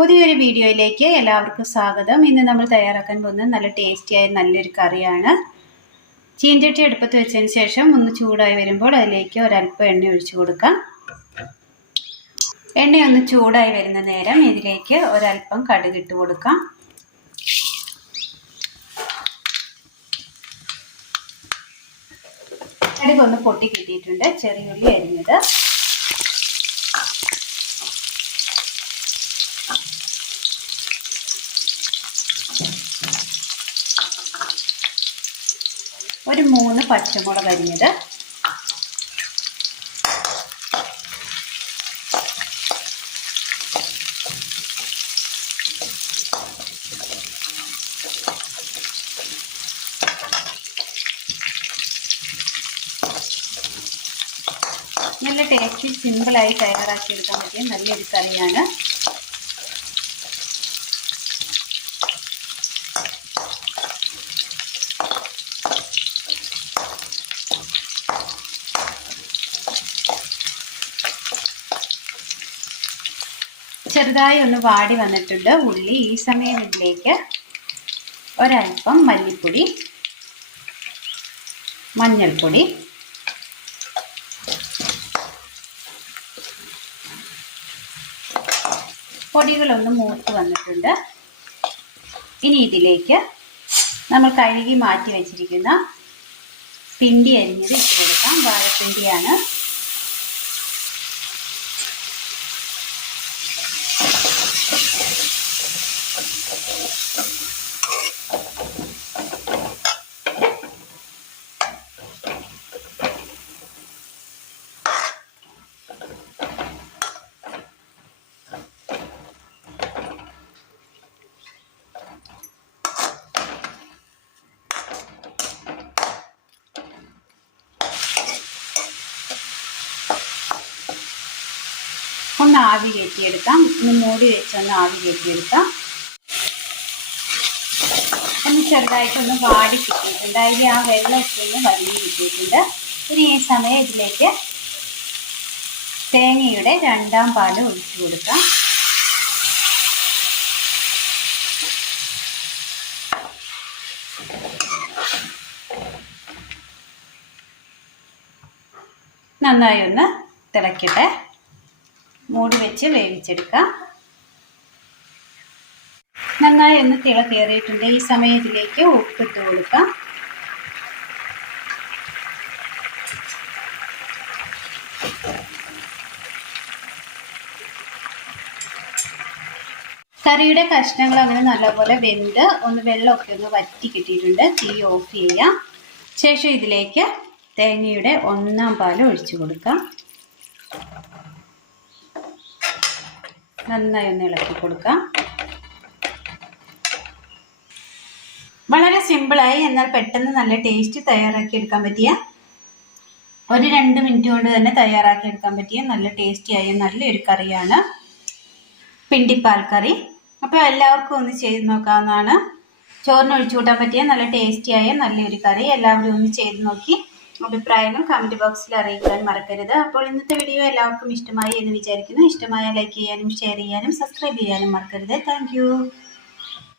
പുതിയൊരു വീഡിയോയിലേക്ക് എല്ലാവർക്കും സ്വാഗതം. ഇന്ന് നമ്മൾ തയ്യാറാക്കാൻ പോകുന്നത് നല്ല ടേസ്റ്റിയായ നല്ലൊരു കറിയാണ്. ചീഞ്ചട്ടി അടുപ്പത്ത് വെച്ചതിന് ശേഷം ഒന്ന് ചൂടായി വരുമ്പോൾ അതിലേക്ക് ഒരല്പം എണ്ണ ഒഴിച്ചു കൊടുക്കാം. എണ്ണ ഒന്ന് ചൂടായി വരുന്ന നേരം ഇതിലേക്ക് ഒരല്പം കടുക് ഇട്ട് കൊടുക്കാം. കടുക് ഒന്ന് പൊട്ടി കിട്ടിയിട്ടുണ്ട്. ചെറിയുള്ളി അരിഞ്ഞത്, ഒരു 3 പച്ചമുളക് അരിഞ്ഞത്, നല്ല ടേസ്റ്റി സിമ്പിളായി തയ്യാറാക്കിയെടുക്കാൻ പറ്റിയ നല്ലൊരു കറിയാണ്. ചെറുതായി ഒന്ന് വാടി വന്നിട്ടുണ്ട് ഉള്ളി. ഈ സമയം ഇതിലേക്ക് ഒരൽപ്പം മല്ലിപ്പൊടി, മഞ്ഞൾപ്പൊടി, പൊടികളൊന്ന് മൂത്ത് വന്നിട്ടുണ്ട്. ഇനി ഇതിലേക്ക് നമ്മൾ കഴുകി മാറ്റി വെച്ചിരിക്കുന്ന പിണ്ടി അരിഞ്ഞത് ഇട്ട് കൊടുക്കാം. വാഴപ്പിണ്ടിയാണ്. ഒന്ന് ആവി കയറ്റിയെടുക്കാം. ഒന്ന് മൂടി വെച്ചൊന്ന് ആവി കയറ്റിയെടുക്കാം. ഒന്ന് ചെറുതായിട്ടൊന്ന് വാടി കിട്ടിയിട്ടുണ്ട്. അതിൽ ആ വെള്ളമൊക്കെ ഒന്ന് വലിഞ്ഞ് കിട്ടിയിട്ടുണ്ട്. ഇനി ഈ സമയം ഇതിലേക്ക് തേങ്ങയുടെ 2ാം പാല് ഒഴിച്ചു കൊടുക്കാം. നന്നായി ഒന്ന് തിളക്കട്ടെ. മൂടി വെച്ച് വേവിച്ചെടുക്കാം. നന്നായി ഒന്ന് തിളക്കേറിയിട്ടുണ്ട്. ഈ സമയം ഇതിലേക്ക് ഉപ്പിട്ട് കൊടുക്കാം. കറിയുടെ കഷ്ണങ്ങൾ അങ്ങനെ നല്ലപോലെ വെന്ത് ഒന്ന് വെള്ളമൊക്കെ ഒന്ന് വറ്റി കിട്ടിയിട്ടുണ്ട്. തീ ഓഫ് ചെയ്യാം. ശേഷം ഇതിലേക്ക് തേങ്ങയുടെ 1ാം പാല് ഒഴിച്ചു കൊടുക്കാം. നന്നായി ഒന്ന് ഇളക്കി കൊടുക്കാം. വളരെ സിമ്പിളായി എന്നാൽ പെട്ടെന്ന് നല്ല ടേസ്റ്റ് തയ്യാറാക്കി എടുക്കാൻ പറ്റിയ, ഒരു 2 മിനിറ്റ് കൊണ്ട് തന്നെ തയ്യാറാക്കി എടുക്കാൻ പറ്റിയ നല്ല ടേസ്റ്റിയായ നല്ലൊരു കറിയാണ് പിണ്ടിപ്പാൽ കറി. അപ്പോൾ എല്ലാവർക്കും ഒന്ന് ചെയ്ത് നോക്കാവുന്നതാണ്. ചോറിന് ഒഴിച്ചു കൂട്ടാൻ പറ്റിയ നല്ല ടേസ്റ്റിയായ നല്ലൊരു കറി. എല്ലാവരും ഒന്ന് ചെയ്ത് നോക്കി അഭിപ്രായങ്ങൾ കമൻറ്റ് ബോക്സിൽ അറിയിക്കാൻ മറക്കരുത്. അപ്പോൾ ഇന്നത്തെ വീഡിയോ എല്ലാവർക്കും ഇഷ്ടമായി എന്ന് വിചാരിക്കുന്നു. ഇഷ്ടമായ ലൈക്ക് ചെയ്യാനും ഷെയർ ചെയ്യാനും സബ്സ്ക്രൈബ് ചെയ്യാനും മറക്കരുത്. താങ്ക്